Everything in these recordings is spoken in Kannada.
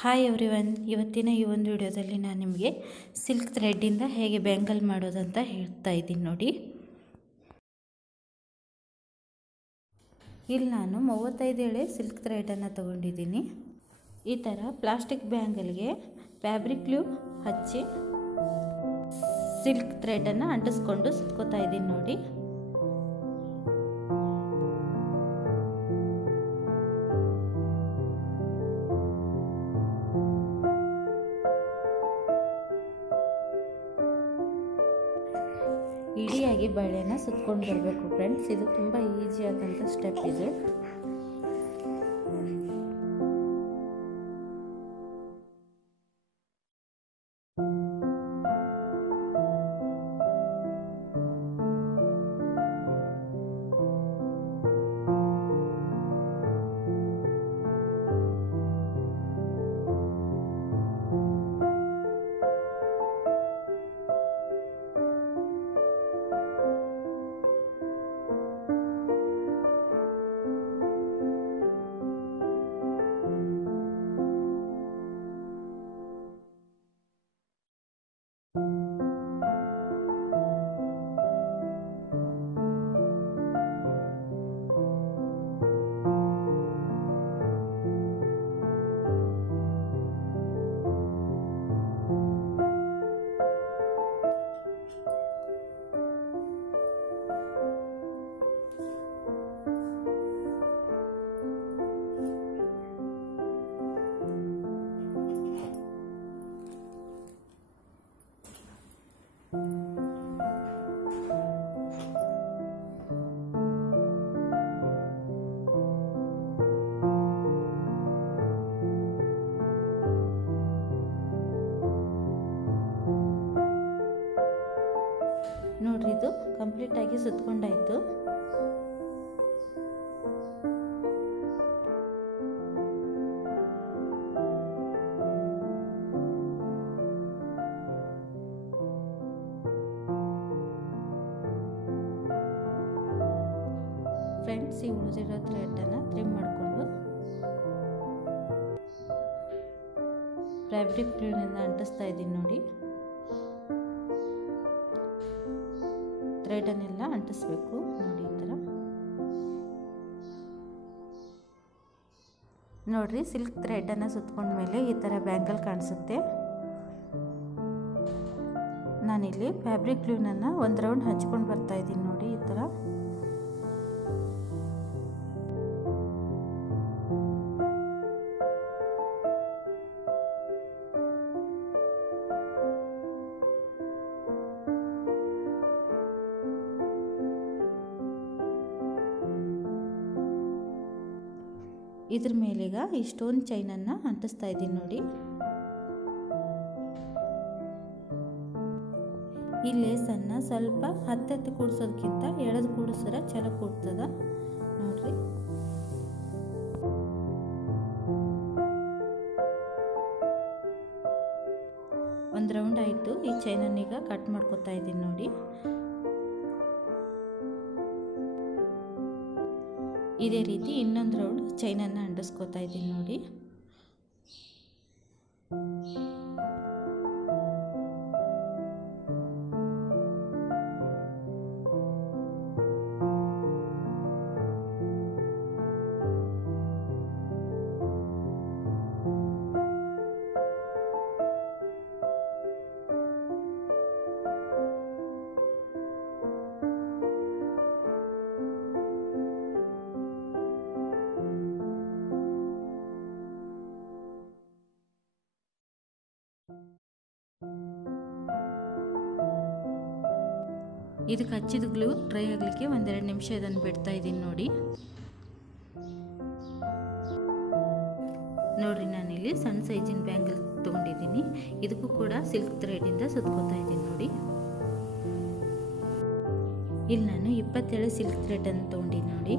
ಹಾಯ್ ಎವ್ರಿವನ್, ಇವತ್ತಿನ ಈ ಒಂದು ವಿಡಿಯೋದಲ್ಲಿ ನಾನು ನಿಮಗೆ ಸಿಲ್ಕ್ ಥ್ರೆಡ್ಡಿಂದ ಹೇಗೆ ಬ್ಯಾಂಗಲ್ ಮಾಡೋದಂತ ಹೇಳ್ತಾ ಇದ್ದೀನಿ ನೋಡಿ. ಇಲ್ಲಿ ನಾನು 35 ಎಳೆ ಸಿಲ್ಕ್ ಥ್ರೆಡನ್ನು ತಗೊಂಡಿದ್ದೀನಿ. ಈ ಥರ ಪ್ಲಾಸ್ಟಿಕ್ ಬ್ಯಾಂಗಲ್ಗೆ ಫ್ಯಾಬ್ರಿಕ್ ಗ್ಲೂ ಹಚ್ಚಿ ಸಿಲ್ಕ್ ಥ್ರೆಡನ್ನು ಅಂಟಿಸ್ಕೊಂಡು ಸುತ್ಕೋತಾ ಇದ್ದೀನಿ ನೋಡಿ. ಇಡಿಯಾಗಿ ಬಳೆನ ಸುತ್ಕೊಂಡು ಬರಬೇಕು ಫ್ರೆಂಡ್ಸ್. ಇದು ತುಂಬ ಈಸಿ ಆದಂಥ ಸ್ಟೆಪ್ ಇದು. ನೋಡ್ರಿ, ಇದು ಕಂಪ್ಲೀಟ್ ಆಗಿ ಸುತ್ಕೊಂಡಾಯ್ತು. ಫ್ರೆಂಡ್ಸ್, ಈ ಉಳಿದಿರೋ ಥ್ರೆಡನ್ನು ಟ್ರಿಮ್ ಮಾಡಿಕೊಂಡು ಫ್ಯಾಬ್ರಿಕ್ ಗ್ಲೂನಿಂದ ಅಂಟಿಸ್ತಾ ಇದ್ದೀನಿ ನೋಡಿ. ಥ್ರೆಡನ್ನೆಲ್ಲ ಅಂಟಿಸ್ಬೇಕು ನೋಡಿ. ಈ ಥರ ನೋಡ್ರಿ, ಸಿಲ್ಕ್ ಥ್ರೆಡನ್ನು ಸುತ್ಕೊಂಡ್ಮೇಲೆ ಈ ಥರ ಬ್ಯಾಂಗಲ್ ಕಾಣಿಸುತ್ತೆ. ನಾನಿಲ್ಲಿ ಫ್ಯಾಬ್ರಿಕ್ ಗ್ಲೂನನ್ನು ಒಂದು ರೌಂಡ್ ಹಚ್ಕೊಂಡು ಬರ್ತಾ ಇದ್ದೀನಿ ನೋಡಿ. ಈ ಥರ ಇದ್ರ ಮೇಲೀಗ ಈ ಸ್ಟೋನ್ ಚೈನನ್ನು ಅಂಟಿಸ್ತಾ ಇದ್ದೀನಿ ನೋಡಿ. ಈ ಲೇಸನ್ನು ಸ್ವಲ್ಪ ಹತ್ತೆತ್ತು ಕೂಡಿಸೋದಕ್ಕಿಂತ ಎಳೆದು ಕೂಡಿಸಿದ್ರೆ ಚಲೋ ಕೂಡ್ತದ ನೋಡ್ರಿ. ಒಂದು ರೌಂಡ್ ಆಯಿತು. ಈ ಚೈನನ್ನೀಗ ಕಟ್ ಮಾಡ್ಕೊತಾ ಇದ್ದೀನಿ ನೋಡಿ. ಇದೇ ರೀತಿ ಇನ್ನೊಂದು ರೌಂಡ್ ಚೈನನ್ನು ಅಂಟಿಸ್ಕೋತಾ ಇದ್ದೀನಿ ನೋಡಿ. ಇದಕ್ಕೆ ಹಚ್ಚಿದ ಗ್ಲೂ ಡ್ರೈ ಆಗಲಿಕ್ಕೆ ಒಂದೆರಡು ನಿಮಿಷ ಇದನ್ನು ಬಿಡ್ತಾ ಇದ್ದೀನಿ ನೋಡಿ. ನೋಡ್ರಿ, ನಾನಿಲ್ಲಿ ಸಣ್ಣ ಸೈಜಿನ ಬ್ಯಾಂಗಲ್ ತೊಗೊಂಡಿದ್ದೀನಿ. ಇದಕ್ಕೂ ಕೂಡ ಸಿಲ್ಕ್ ಥ್ರೆಡಿಂದ ಸುತ್ಕೋತಾ ಇದ್ದೀನಿ ನೋಡಿ. ಇಲ್ಲಿ ನಾನು 27 ಸಿಲ್ಕ್ ಥ್ರೆಡನ್ನು ತೊಗೊಂಡಿದ್ದೀನಿ ನೋಡಿ.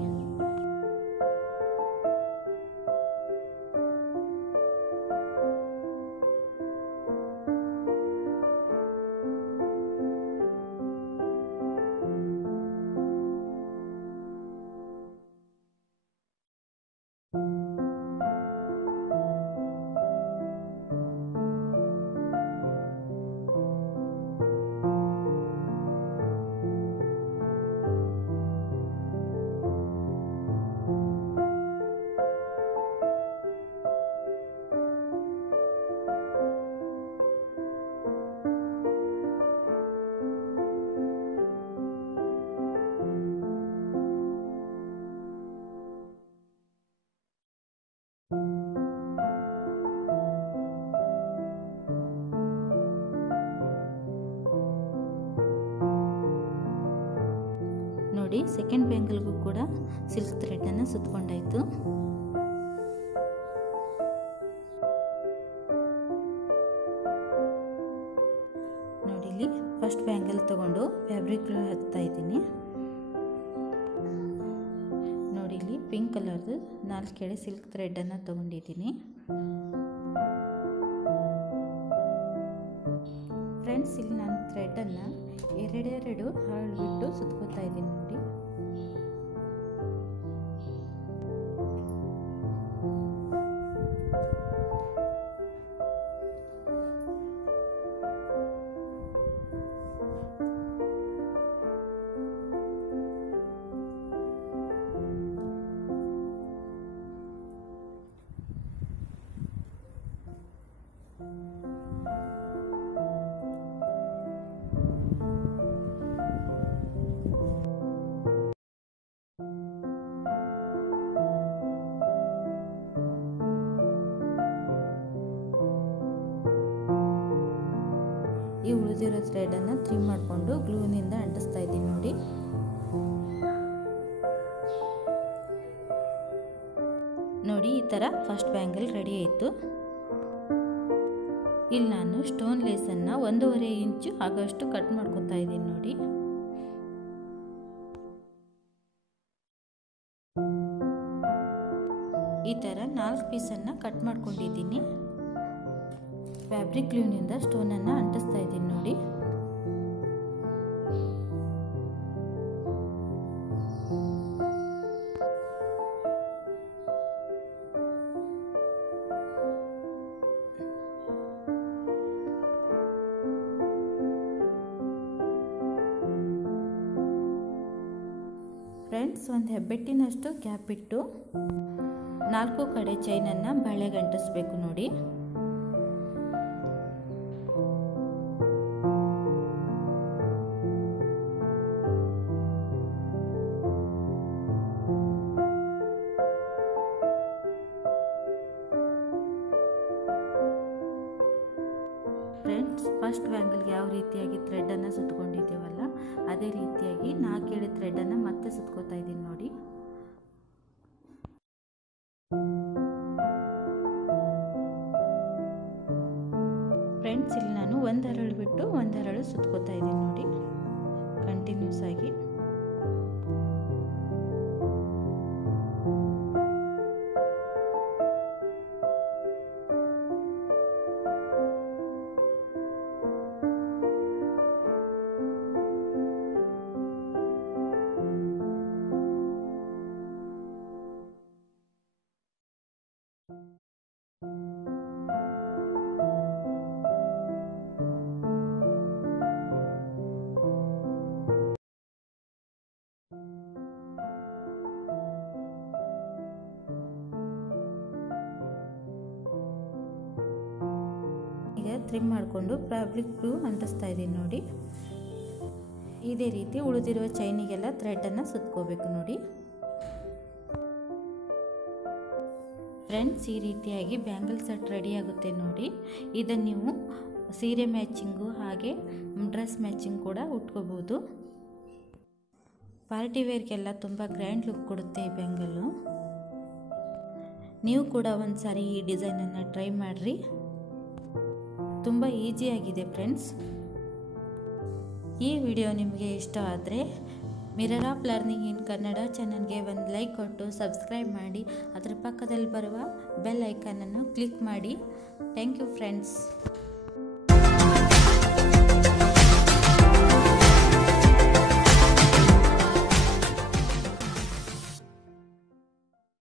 ನೋಡಿ ಸೆಕೆಂಡ್ ಬ್ಯಾಂಗಲ್ಗೂ ಕೂಡ ಸಿಲ್ಕ್ ಥ್ರೆಡನ್ನು ಸುತ್ತಕೊಂಡಾಯಿತು. ನೋಡಿ ಇಲ್ಲಿ ಫಸ್ಟ್ ಬ್ಯಾಂಗಲ್ ತಗೊಂಡು ಫ್ಯಾಬ್ರಿಕ್ ಗ್ಲೂ ಹಾಕ್ತಾ ಇದ್ದೀನಿ. ನೋಡಿ ಇಲ್ಲಿ ಪಿಂಕ್ ಕಲರ್ದು 4 ಎಳೆ ಸಿಲ್ಕ್ ಥ್ರೆಡನ್ನು ತಗೊಂಡಿದ್ದೀನಿ. ಫ್ರೆಂಡ್ಸ್, ಇಲ್ಲಿ ನಾನು ಥ್ರೆಡನ್ನು ಎರಡೆರಡು ಹರಳು ಬಿಟ್ಟು ಸುತ್ಕೋತಾ ಇದ್ದೀನಿ. ನೋಡಿ ಈ ಉಳಿದಿರೋ ಥ್ರೆಡನ್ನು ಟ್ರಿಮ್ ಮಾಡಿಕೊಂಡು ಗ್ಲೂನಿಂದ ಅಂಟಿಸ್ತಾ ಇದ್ದೀನಿ. ನೋಡಿ ನೋಡಿ ಈ ಥರ ಫಸ್ಟ್ ಬ್ಯಾಂಗಲ್ ರೆಡಿ ಆಯಿತು. ಇಲ್ಲಿ ನಾನು ಸ್ಟೋನ್ ಲೇಸನ್ನು 1.5 ಇಂಚು ಆಗೋಷ್ಟು ಕಟ್ ಮಾಡ್ಕೊತಾ ಇದ್ದೀನಿ. ನೋಡಿ ಈ ಥರ 4 ಪೀಸನ್ನು ಕಟ್ ಮಾಡ್ಕೊಂಡಿದ್ದೀನಿ. ಫ್ಯಾಬ್ರಿಕ್ ಗ್ಲೂನಿಂದ ಸ್ಟೋನನ್ನು ಅಂಟಿಸ್ತಾ ಇದ್ದೀನಿ. ನೋಡಿ ಫ್ರೆಂಡ್ಸ್, ಒಂದು ಹೆಬ್ಬೆಟ್ಟಿನಷ್ಟು ಗ್ಯಾಪ್ ಇಟ್ಟು 4 ಕಡೆ ಚೈನನ್ನು ಬಳೆಗೆ ಅಂಟಿಸ್ಬೇಕು. ನೋಡಿ ಫ್ರೆಂಡ್ಸ್, ಫಸ್ಟ್ ಬ್ಯಾಂಗಲ್ಗೆ ಯಾವ ರೀತಿಯಾಗಿ ಥ್ರೆಡನ್ನು ಸುತ್ತಕೊಂಡಿದ್ದೀವಲ್ಲ ಅದೇ ರೀತಿಯಾಗಿ 4 ಎಳೆ ಥ್ರೆಡನ್ನು ಮತ್ತೆ ಸುತ್ಕೋತಾ ಇದ್ದೀನಿ. ನೋಡಿ ಫ್ರೆಂಡ್ಸ್, ಇಲ್ಲಿ ನಾನು 1 ಹರಳು ಬಿಟ್ಟು 1 ಹರಳು ಸುತ್ಕೋತಾ ಇದ್ದೀನಿ. ನೋಡಿ ಕಂಟಿನ್ಯೂಸ್ ಆಗಿ ಟ್ರಿಮ್ ಮಾಡಿಕೊಂಡು ಫ್ಯಾಬ್ರಿಕ್ ಗ್ಲೂ ಅಂಟಿಸ್ತಾ ಇದ್ದೀನಿ. ನೋಡಿ ಇದೇ ರೀತಿ ಉಳಿದಿರುವ ಚೈನಿಗೆಲ್ಲ ಥ್ರೆಡನ್ನು ಸುತ್ಕೋಬೇಕು. ನೋಡಿ ಫ್ರೆಂಡ್ಸ್, ಈ ರೀತಿಯಾಗಿ ಬ್ಯಾಂಗಲ್ ಸೆಟ್ ರೆಡಿ ಆಗುತ್ತೆ. ನೋಡಿ ಇದನ್ನು ನೀವು ಸೀರೆ ಮ್ಯಾಚಿಂಗು ಹಾಗೆ ಡ್ರೆಸ್ ಮ್ಯಾಚಿಂಗ್ ಕೂಡ ಉಟ್ಕೋಬೋದು. ಪಾರ್ಟಿ ವೇರ್ಗೆಲ್ಲ ತುಂಬ ಗ್ರ್ಯಾಂಡ್ ಲುಕ್ ಕೊಡುತ್ತೆ ಈ ಬ್ಯಾಂಗಲ್ಲು. ನೀವು ಕೂಡ ಒಂದು ಸಾರಿ ಈ ಡಿಸೈನನ್ನು ಟ್ರೈ ಮಾಡಿರಿ. ತುಂಬ ಈಸಿಯಾಗಿದೆ ಫ್ರೆಂಡ್ಸ್. ಈ ವಿಡಿಯೋ ನಿಮಗೆ ಇಷ್ಟ ಆದರೆ mirror of learning in Kannada ಚಾನಲ್ಗೆ ಒಂದು ಲೈಕ್ ಕೊಟ್ಟು ಸಬ್ಸ್ಕ್ರೈಬ್ ಮಾಡಿ, ಅದರ ಪಕ್ಕದಲ್ಲಿ ಬರುವ ಬೆಲ್ ಐಕನನ್ನು ಕ್ಲಿಕ್ ಮಾಡಿ. Thank you friends.